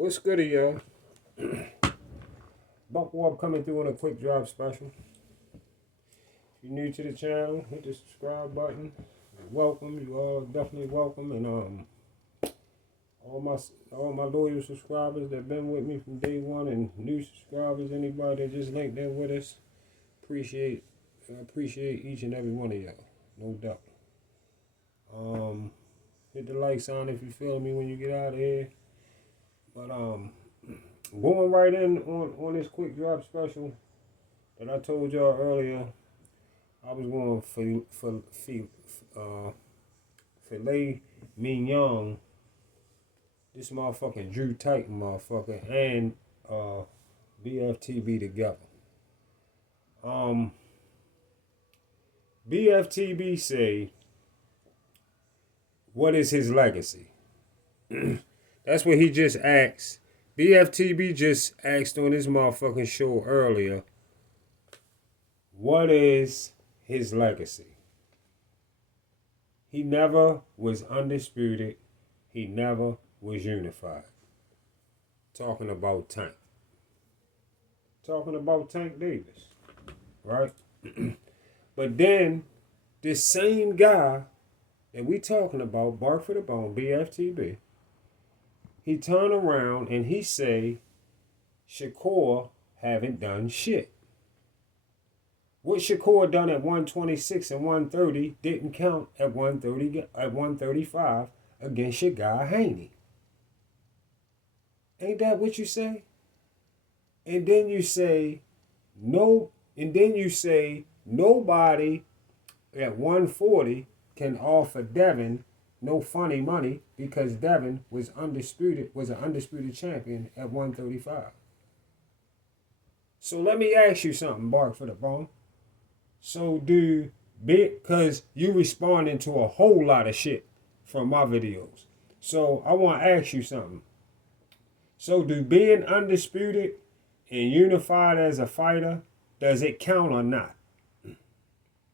What's good, y'all? Buckle up coming through on a quick drop special. If you're new to the channel, hit the subscribe button. Welcome, you all definitely welcome, and all my loyal subscribers that been with me from day one, and new subscribers, anybody that just linked in with us, I appreciate each and every one of y'all, no doubt. Hit the like sign if you feel me when you get out of here. But going right in on this quick drop special that I told y'all earlier, I was going for filet mignon. This motherfucking Drew Titan motherfucker and BFTB together. BFTB say, what is his legacy? That's what he just asked. BFTB just asked on his motherfucking show earlier, what is his legacy? He never was undisputed. He never was unified. Talking about Tank. Talking about Tank Davis. Right? But then, this same guy that we talking about, Bark for the Bone, BFTB, he turn around and he say, Shakur haven't done shit. What Shakur done at 126 and 130 didn't count at 135 against your guy Haney. Ain't that what you say? And then you say nobody at 140 can offer Devin no funny money because Devin was an undisputed champion at 135. So let me ask you something, Bark for the Bone. So because you responding to a whole lot of shit from my videos. So I want to ask you something. So do being undisputed and unified as a fighter, does it count or not?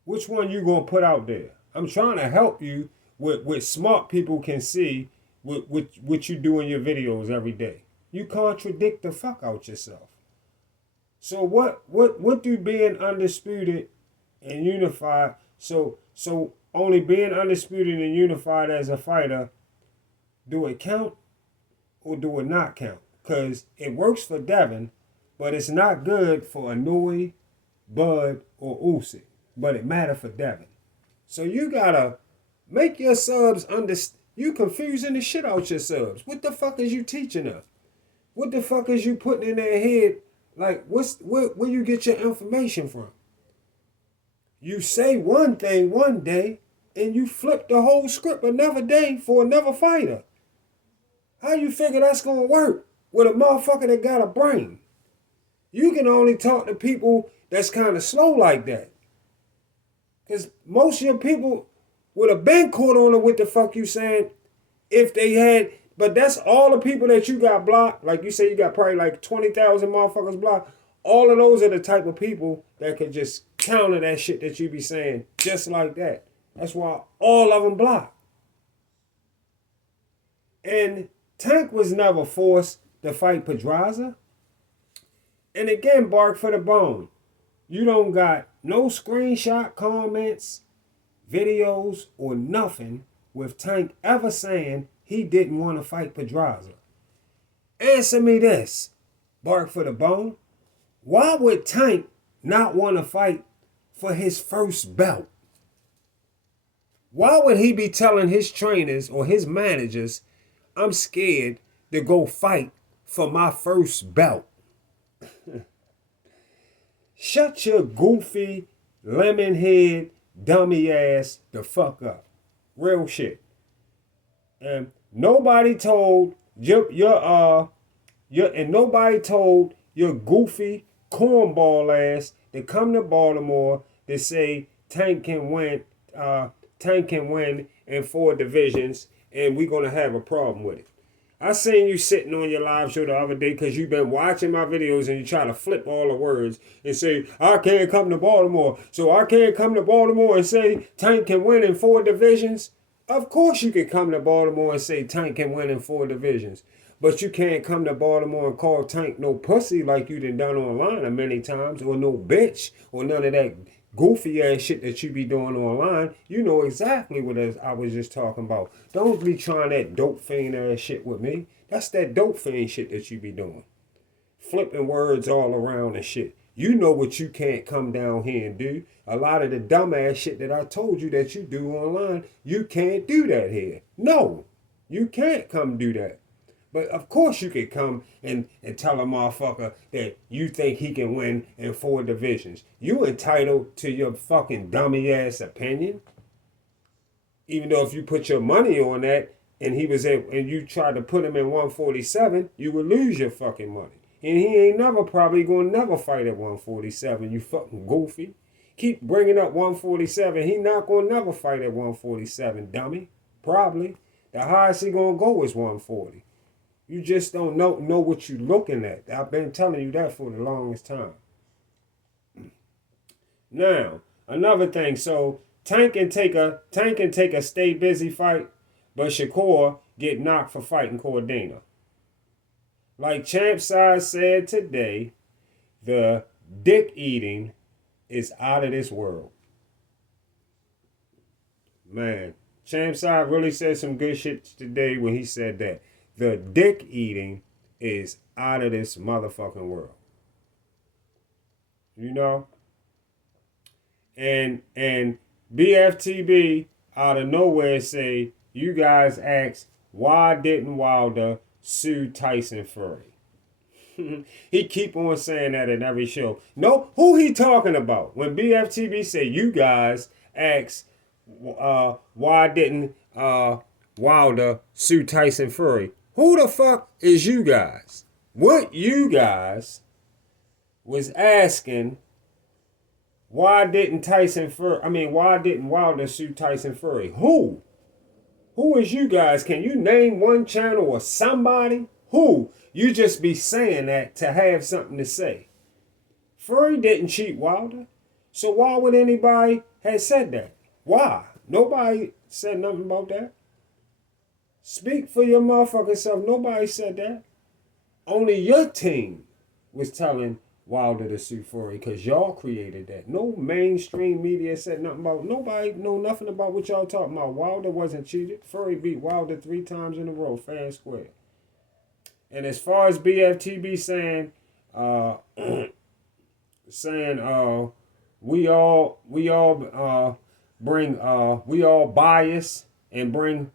Which one you gonna put out there? I'm trying to help you with smart people can see what you do in your videos every day. You contradict the fuck out yourself. So what do being undisputed and unified, so only being undisputed and unified as a fighter, do it count or do it not count? Because it works for Devin, but it's not good for Anui, Bud, or Usyk. But it matter for Devin. So you gotta make your subs understand. You confusing the shit out your subs. What the fuck is you teaching them? What the fuck is you putting in their head? Like, where you get your information from? You say one thing one day, and you flip the whole script another day for another fighter. How you figure that's gonna work with a motherfucker that got a brain? You can only talk to people that's kind of slow like that. Because most of your people would have been caught on to what the fuck you saying if they had. But that's all the people that you got blocked. Like you say, you got probably like 20,000 motherfuckers blocked. All of those are the type of people that could just counter that shit that you be saying just like that. That's why all of them blocked. And Tank was never forced to fight Pedraza. And again, Bark for the Bone. You don't got no screenshot comments, videos, or nothing with Tank ever saying he didn't want to fight Pedraza. Answer me this, Bark for the Bone. Why would Tank not want to fight for his first belt? Why would he be telling his trainers or his managers, I'm scared to go fight for my first belt? Shut your goofy, lemon head, dummy ass the fuck up. Real shit. And nobody told nobody told your goofy cornball ass to come to Baltimore to say Tank can win in 4 divisions and we're gonna have a problem with it. I seen you sitting on your live show the other day because you've been watching my videos and you try to flip all the words and say, I can't come to Baltimore. So I can't come to Baltimore and say Tank can win in 4 divisions. Of course you can come to Baltimore and say Tank can win in 4 divisions. But you can't come to Baltimore and call Tank no pussy like you done online a many times, or no bitch, or none of that goofy ass shit that you be doing online. You know exactly what I was just talking about. Don't be trying that dope fiend ass shit with me. That's that dope fiend shit that you be doing. Flipping words all around and shit. You know what you can't come down here and do. A lot of the dumbass shit that I told you that you do online, you can't do that here. No, you can't come do that. But of course you can come and tell a motherfucker that you think he can win in 4 divisions. You entitled to your fucking dummy ass opinion. Even though if you put your money on that and and you tried to put him in 147, you would lose your fucking money. And he ain't probably gonna never fight at 147, you fucking goofy. Keep bringing up 147. He not gonna never fight at 147, dummy. Probably. The highest he gonna go is 140. You just don't know what you're looking at. I've been telling you that for the longest time. Now, another thing. So Tank can take a stay busy fight, but Shakur get knocked for fighting Cordina. Like Champ Size said today, the dick eating is out of this world. Man, Champ Size really said some good shit today when he said that. The dick eating is out of this motherfucking world. You know? And BFTB out of nowhere say, you guys asked, why didn't Wilder sue Tyson Fury? He keep on saying that in every show. No, who he talking about? When BFTB say you guys asked, why didn't Wilder sue Tyson Fury? Who the fuck is you guys? What you guys was asking? Why didn't Wilder sue Tyson Fury? Who? Who is you guys? Can you name one channel or somebody? Who? You just be saying that to have something to say. Fury didn't cheat Wilder. So why would anybody have said that? Why? Nobody said nothing about that. Speak for your motherfucking self. Nobody said that. Only your team was telling Wilder to sue Fury because y'all created that. No mainstream media said nothing about. Nobody know nothing about what y'all talking about. Wilder wasn't cheated. Fury beat Wilder 3 times in a row, fair and square. And as far as BFTB saying, we all bias and bring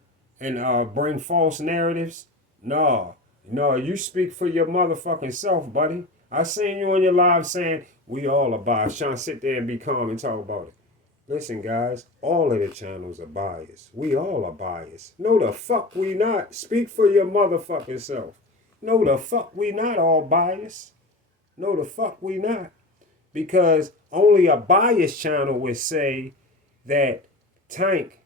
false narratives. No, you speak for your motherfucking self, buddy. I seen you on your live saying we all are biased. Trying to sit there and be calm and talk about it. Listen, guys, all of the channels are biased. We all are biased. No, the fuck we not. Speak for your motherfucking self. No, the fuck we not all biased. No, the fuck we not. Because only a biased channel would say that Tank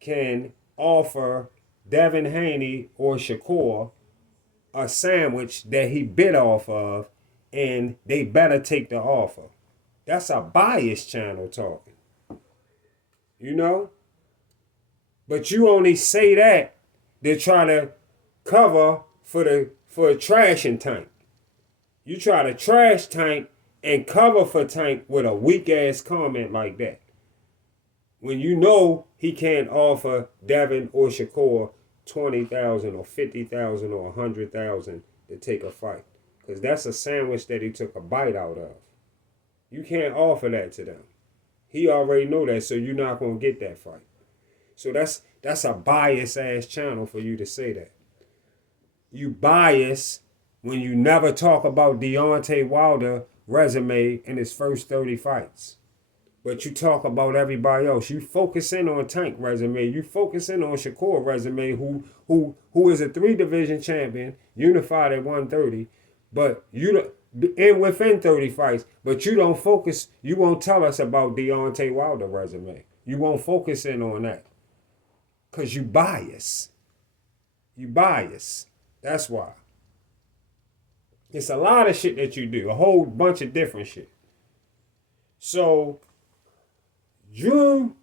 can offer Devin Haney or Shakur a sandwich that he bit off of, and they better take the offer. That's a biased channel talking. You know? But you only say that to try to cover for a trashing Tank. You try to trash Tank and cover for Tank with a weak ass comment like that. When you know he can't offer Devin or Shakur 20,000 or 50,000 or 100,000 to take a fight. Because that's a sandwich that he took a bite out of. You can't offer that to them. He already know that, so you're not going to get that fight. So that's a biased ass channel for you to say that. You bias when you never talk about Deontay Wilder resume in his first 30 fights. But you talk about everybody else. You focus in on Tank resume. You focus in on Shakur resume, who is a 3-division champion, unified at 130. But within 30 fights. But you don't focus. You won't tell us about Deontay Wilder resume. You won't focus in on that. Because you bias. You bias. That's why. It's a lot of shit that you do. A whole bunch of different shit. So Drew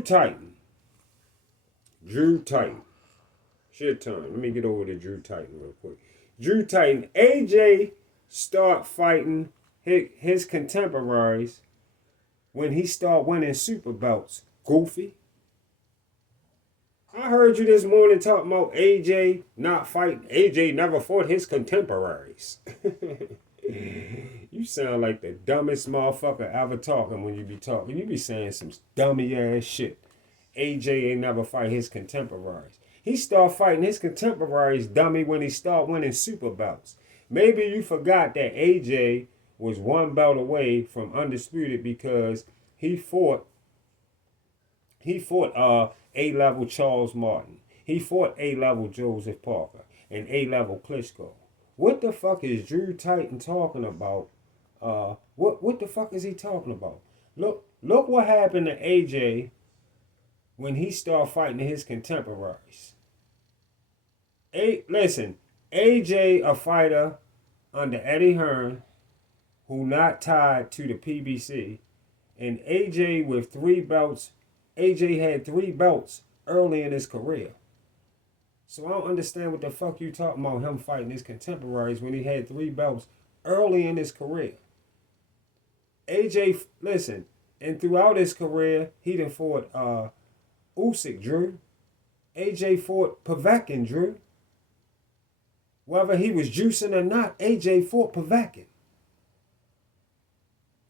Titan Shit turn. Let me get over to Drew Titan real quick. Drew Titan, AJ start fighting his contemporaries when he start winning super belts. Goofy. I heard you this morning talking about AJ not fighting. AJ never fought his contemporaries. You sound like the dumbest motherfucker ever talking when you be talking. You be saying some dummy ass shit. AJ ain't never fight his contemporaries. He start fighting his contemporaries, dummy, when he start winning super belts. Maybe you forgot that AJ was one belt away from undisputed because he fought A-level Charles Martin. He fought A-level Joseph Parker and A-level Klitschko. What the fuck is Drew Titan talking about? What the fuck is he talking about? Look what happened to AJ when he started fighting his contemporaries. Listen, AJ a fighter under Eddie Hearn who not tied to the PBC, and AJ with 3 belts. AJ had 3 belts early in his career. So I don't understand what the fuck you talking about him fighting his contemporaries when he had 3 belts early in his career. AJ, listen, and throughout his career, he done fought Usyk, Drew. AJ fought Povetkin, Drew. Whether he was juicing or not, AJ fought Povetkin.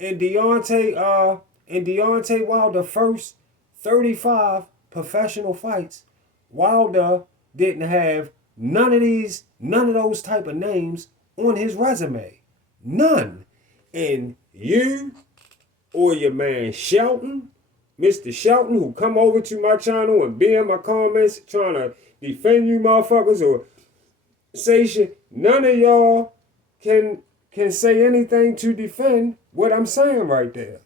And Deontay Wilder first 35 professional fights, Wilder didn't have none of those type of names on his resume. None. And you or your man Shelton, Mr. Shelton, who come over to my channel and be in my comments trying to defend you motherfuckers or say shit, none of y'all can say anything to defend what I'm saying right there.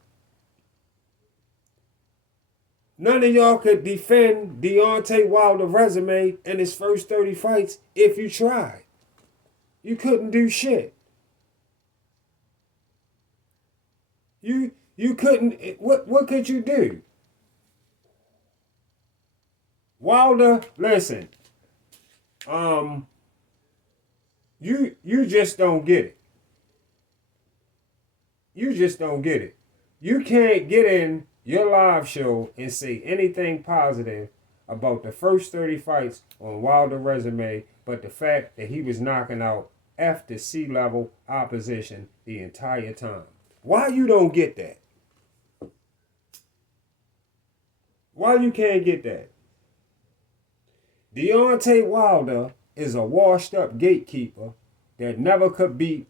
None of y'all could defend Deontay Wilder's resume in his first 30 fights if you tried. You couldn't do shit. You couldn't. What could you do? Wilder, listen. You just don't get it. You just don't get it. You can't get in your live show and say anything positive about the first 30 fights on Wilder's resume, but the fact that he was knocking out F to C level opposition the entire time. Why you don't get that? Why you can't get that? Deontay Wilder is a washed up gatekeeper that never could beat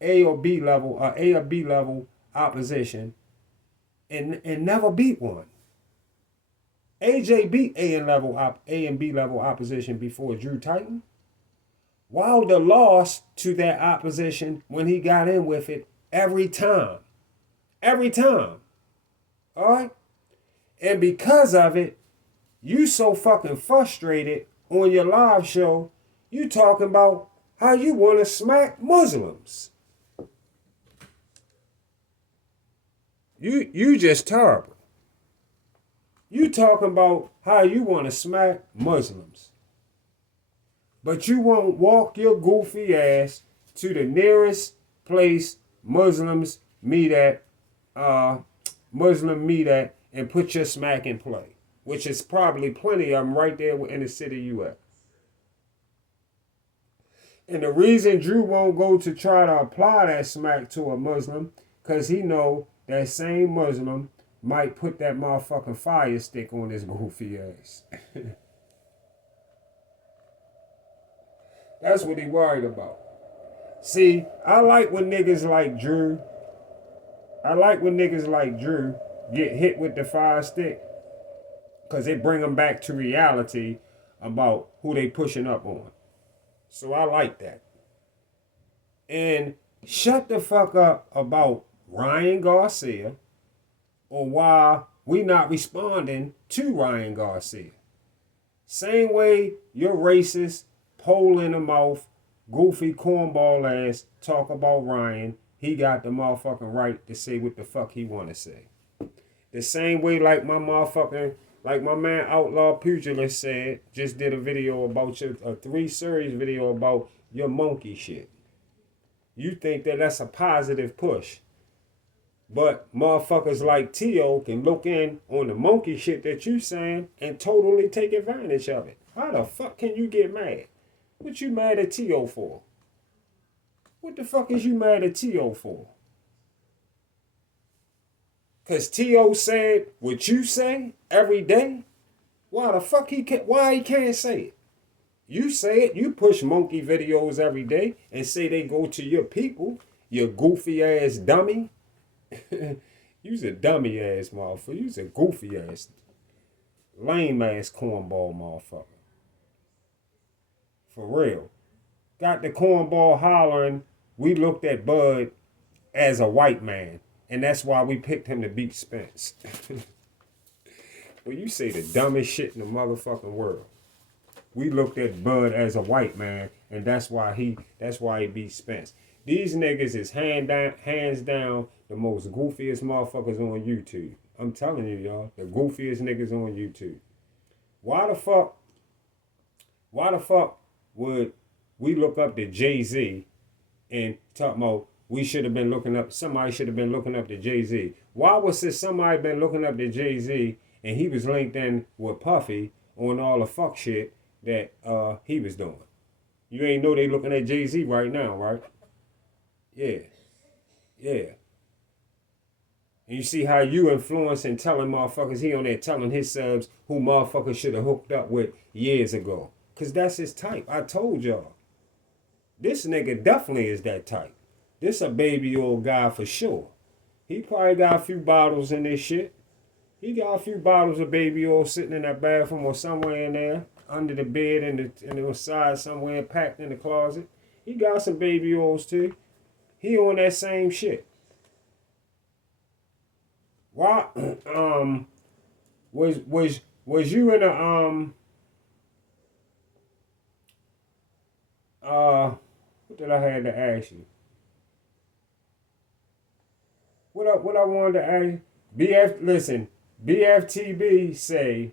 A or B level opposition and never beat one. AJ beat A and B level opposition before Drew Titan. Wilder lost to that opposition when he got in with it every time. Every time. Alright? And because of it, you so fucking frustrated on your live show, you talking about how you want to smack Muslims. You just terrible. You talking about how you want to smack Muslims. But you won't walk your goofy ass to the nearest place Muslims meet at, and put your smack in play, which is probably plenty of them right there in the city you at. And the reason Drew won't go to try to apply that smack to a Muslim, because he know that same Muslim might put that motherfucking fire stick on his goofy ass. That's what he worried about. See, I like when niggas like Drew get hit with the fire stick, because it bring them back to reality about who they pushing up on. So I like that. And shut the fuck up about Ryan Garcia or why we not responding to Ryan Garcia. Same way your racist, pole in the mouth, goofy cornball ass talk about Ryan, he got the motherfucking right to say what the fuck he want to say. The same way like my motherfucking Like my man Outlaw Pugilist said, just did a video about a 3-series video about your monkey shit. You think that that's a positive push. But motherfuckers like T.O. can look in on the monkey shit that you saying and totally take advantage of it. How the fuck can you get mad? What you mad at T.O. for? What the fuck is you mad at T.O. for? Cause T.O. said what you say every day? Why the fuck why he can't say it? You say it, you push monkey videos every day and say they go to your people, you goofy ass dummy. You's a dummy ass motherfucker. You's a goofy ass, lame ass cornball motherfucker. For real. Got the cornball hollering, we looked at Bud as a white man. And that's why we picked him to beat Spence. Well, you say the dumbest shit in the motherfucking world. We looked at Bud as a white man, and that's why he beat Spence. These niggas is hands down the most goofiest motherfuckers on YouTube. I'm telling you, y'all, the goofiest niggas on YouTube. Why the fuck would we look up to Jay-Z and talk about somebody should have been looking up to Jay-Z? Why was this somebody been looking up to Jay-Z and he was linked in with Puffy on all the fuck shit that he was doing? You ain't know they looking at Jay-Z right now, right? Yeah. And you see how you influencing telling motherfuckers he on there telling his subs who motherfuckers should have hooked up with years ago. Cause that's his type. I told y'all. This nigga definitely is that type. This a baby old guy for sure. He probably got a few bottles in this shit. He got a few bottles of baby oil sitting in that bathroom or somewhere in there, under the bed in the side somewhere, packed in the closet. He got some baby oils too. He on that same shit. Why? Was you in a what did I have to ask you? What I wanted to ask? BFTB say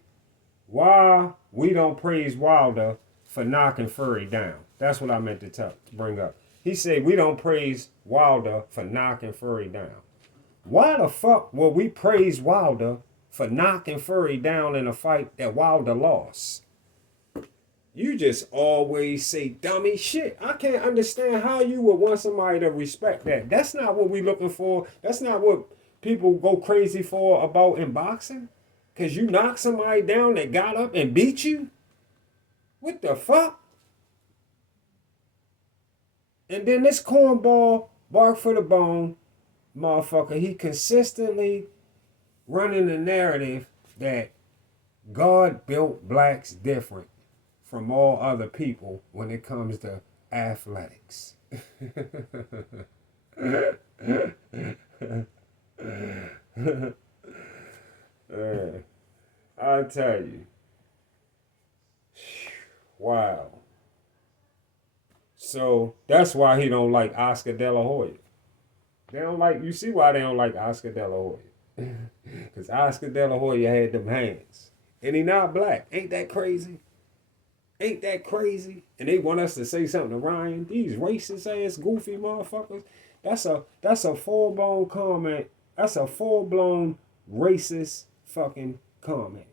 why we don't praise Wilder for knocking Fury down. That's what I meant to bring up. He said we don't praise Wilder for knocking Fury down. Why the fuck will we praise Wilder for knocking Fury down in a fight that Wilder lost? You just always say dummy shit. I can't understand how you would want somebody to respect that. That's not what we looking for. That's not what people go crazy for about in boxing. Because you knocked somebody down that got up and beat you? What the fuck? And then this cornball, bark for the bone, motherfucker, he consistently running the narrative that God built blacks different from all other people when it comes to athletics. I tell you. Wow. So that's why he don't like Oscar De La Hoya. You see why they don't like Oscar De La Hoya. Because Oscar De La Hoya had them hands. And he not black. Ain't that crazy? Ain't that crazy? And they want us to say something to Ryan. These racist ass goofy motherfuckers. That's a full-blown comment. That's a full-blown racist fucking comment.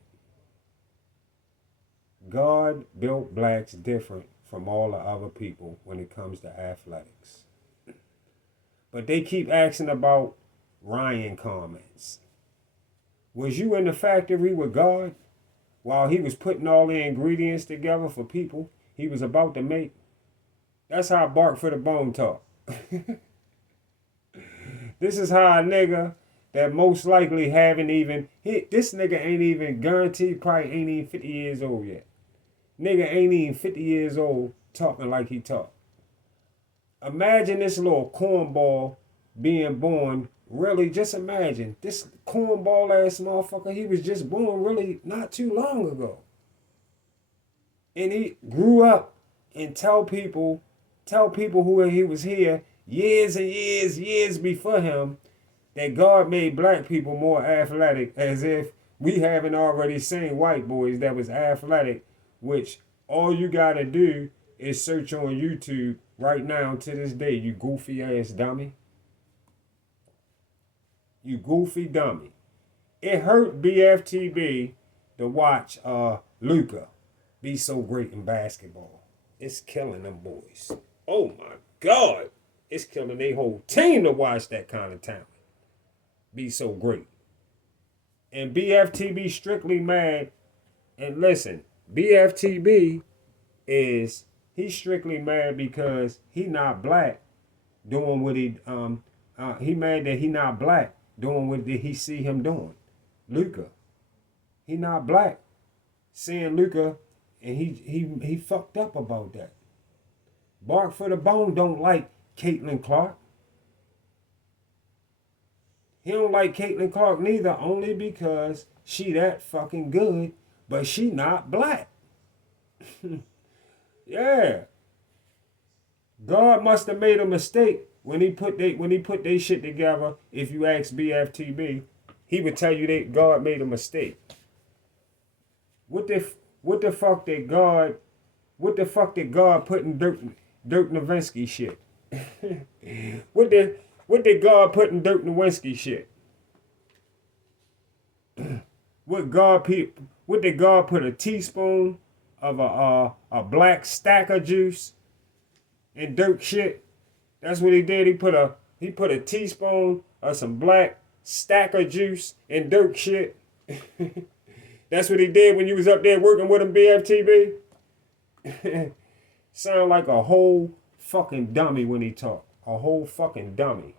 God built blacks different from all the other people when it comes to athletics. But they keep asking about Ryan comments. Was you in the factory with God while he was putting all the ingredients together for people he was about to make? That's how Bark for the Bone talk. This is how a nigga that most likely this nigga ain't even guaranteed, probably ain't even 50 years old yet. Nigga ain't even 50 years old talking like he talk. Imagine this little cornball being born. Really, just imagine. This cornball ass motherfucker, he was just born really not too long ago. And he grew up and tell people who he was here years and years before him that God made black people more athletic, as if We haven't already seen white boys that was athletic, which all you gotta do is search on YouTube right now to this day, you goofy ass dummy. You goofy dummy. It hurt BFTB to watch Luca be so great in basketball. It's killing them boys. Oh my God. It's killing their whole team to watch that kind of talent be so great. And BFTB strictly mad. And listen, BFTB he's strictly mad because he not black doing what he mad that he not black doing what he see him doing. Luca. He not black. Seeing Luca, and he fucked up about that. Bark for the Bone don't like Caitlin Clark. He don't like Caitlin Clark neither, only because she that fucking good, but she not black. Yeah. God must have made a mistake when he put they shit together. If you ask BFTB, he would tell you that God made a mistake. What the fuck did God put in Dirk Nowitzki shit? What did God put in Dirk Nowitzki shit? What did God put a teaspoon of a black stack of juice in Dirk shit? That's what he did. He put a teaspoon of some black stack of juice in Dirk shit. That's what he did when you was up there working with him, BFTB. Sound like a whole fucking dummy when he talk. A whole fucking dummy.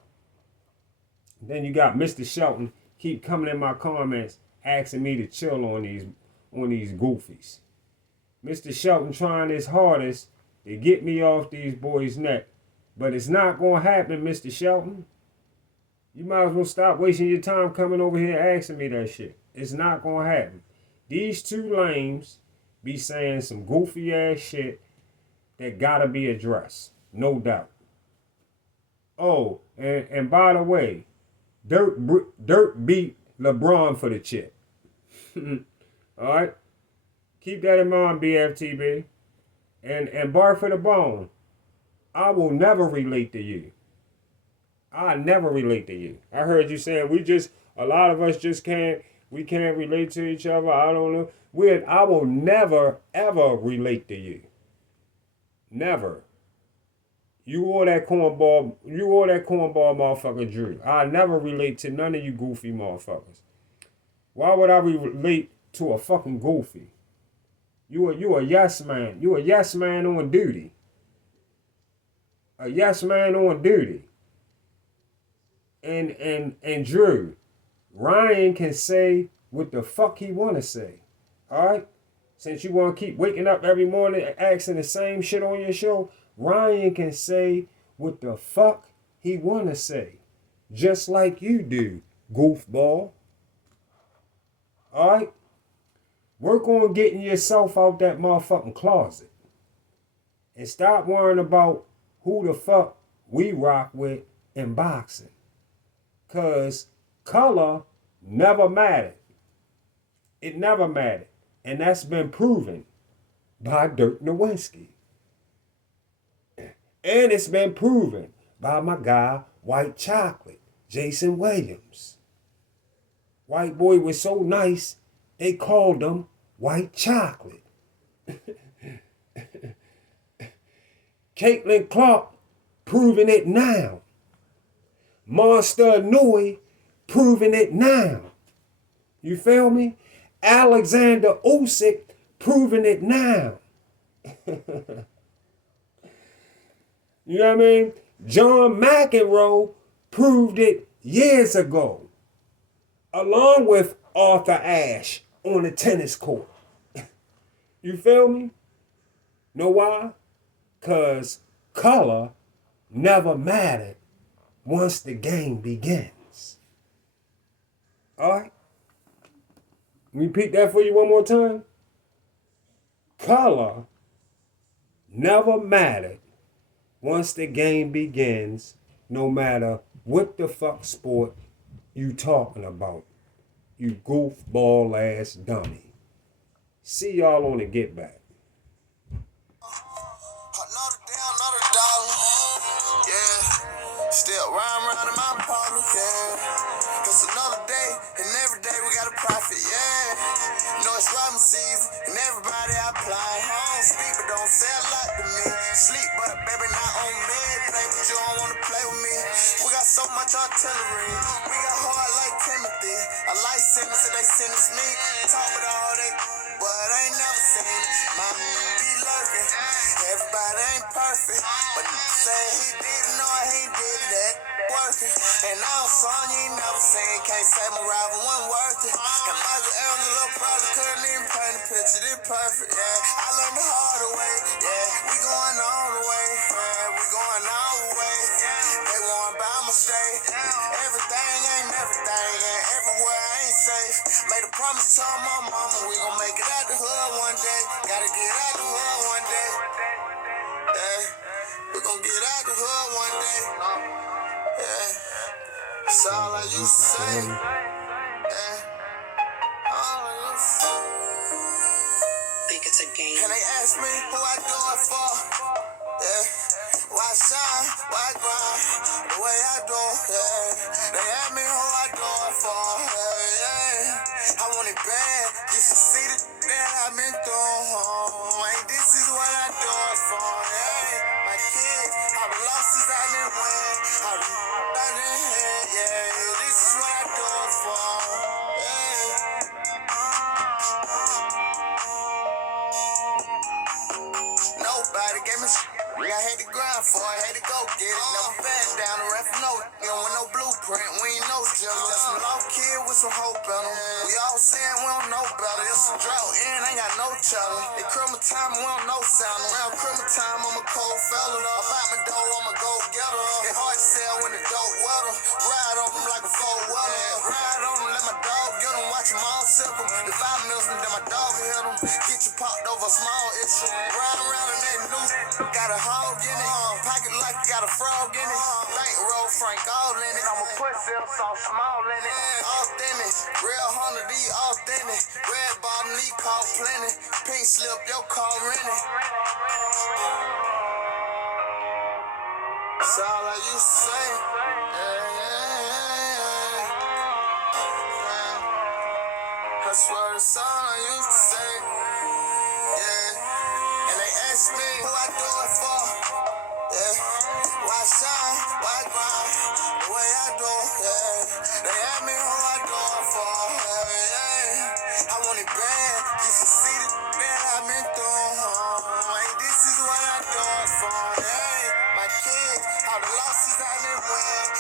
Then you got Mr. Shelton keep coming in my comments asking me to chill on these goofies. Mr. Shelton trying his hardest to get me off these boys' neck. But it's not going to happen, Mr. Shelton. You might as well stop wasting your time coming over here asking me that shit. It's not going to happen. These two lames be saying some goofy ass shit that gotta be addressed. No doubt. Oh, and by the way, Dirk beat LeBron for the chip. Alright? Keep that in mind, BFTB. And Bark for the Bone. I will never relate to you. I never relate to you. I heard you saying a lot of us just can't relate to each other. I don't know. I will never, ever relate to you. Never. You or that cornball motherfucker Drew. I never relate to none of you goofy motherfuckers. Why would I relate to a fucking goofy? You a yes man. You a yes man on duty. A yes man on duty. And Drew, Ryan can say what the fuck he want to say. Alright? Since you want to keep waking up every morning and asking the same shit on your show, Ryan can say what the fuck he want to say. Just like you do, goofball. Alright? Work on getting yourself out that motherfucking closet. And stop worrying about who the fuck we rock with in boxing. Because color never mattered. It never mattered. And that's been proven by Dirk Nowitzki. And it's been proven by my guy, White Chocolate, Jason Williams. White boy was so nice, they called him White Chocolate. Caitlin Clark proving it now. Monster Nui proving it now. You feel me? Alexander Usyk proving it now. You know what I mean? John McEnroe proved it years ago. Along with Arthur Ashe on the tennis court. You feel me? Know why? Because color never mattered once the game begins. Alright? Repeat that for you one more time. Color never mattered once the game begins, no matter what the fuck sport you talking about. You goofball ass dummy. See y'all on the get back. Another day, another dollar. Yeah. Still round in my parlor. Yeah. Cause another day, and every day we got a profit. Yeah. Know it's robbing season, and everybody apply. I don't speak, but don't say a lot to me. Sleep, but baby, not on bed. Play, but you don't wanna play with me. We got so much artillery. We got hard like Timothy. A life sentence, and they sentence me. Talk with all they, but I ain't never seen my be lurking. Everybody ain't perfect, but say he didn't know he did that. Working, and now son you ain't never seen. Can't say my rival wasn't worth it. And Michael Evans, a little brother, couldn't even paint a picture this perfect. Yeah, I learned the hard way. Yeah, we going all the way. Yeah, we going all the way. They want by mistake. Everything ain't everything, and everywhere ain't safe. Made a promise to my mama, we gon' make it out the hood one day. Gotta get out the hood one day. Yeah, we gon' get out the hood one day. Yeah, that's all I used to say. Yeah, all I used to say. Think it's a game. And they ask me who I do it for. Yeah, why shine, why grind, the way I do. Yeah, they ask me who I do it for. Yeah, I want it bad. You should see the that I've been through. Hey, this is what I do it for. Yeah, my kids, all the losses I didn't win, all the I didn't hit. Yeah, this is what I do it for. Yeah. Nobody gave me shit. I had to grind for it, had to go get it. Never back down, the ref no, you know, with no blueprint. We ain't no jealous. Just some low kid with some hope in them. We all saying we don't know better. It's a drought, and ain't got no challenge. It criminal time, we don't know sound. Around criminal time, I'm a cold fella. About my dough, I'm a go getter. It hard to sell when the dope weather. Ride on them like a four-weller. Ride on them, let my dog get them. Watch them all sip them. The 5 mils, then my dog hit them. Get you popped over a small issue. Ride around in that news. Got a hog in it. Pocket like you got a frog in it. Bankroll Frank all in it. I'ma put sales so small in it. Authentic. Real Honda D authentic. Red bottom leak call plenty. Pink slip your car rented. That's all I used to say. I swear that's all I used to say. Yeah. And they ask me who I do it for. Yeah. Why shine? Why grind? The way I do. Yeah. They ask me who I do it for. Yeah. I want it bad. You should see the that I've been through. Hey, this is what I do it for. Yeah. My kids, all the losses I didn't win.